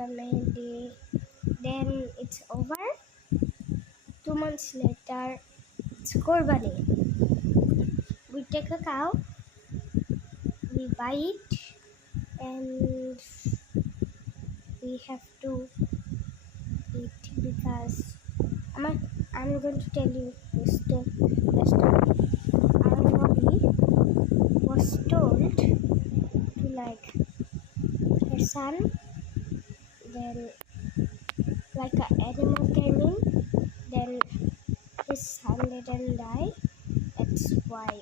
the Mehndi. Then it's over. 2 months later, it's Korbani. We take a cow, we buy it, and we have to eat because I'm going to tell you the story. Our Bobby was told to like her son, then like an animal came in, then his son didn't die. That's why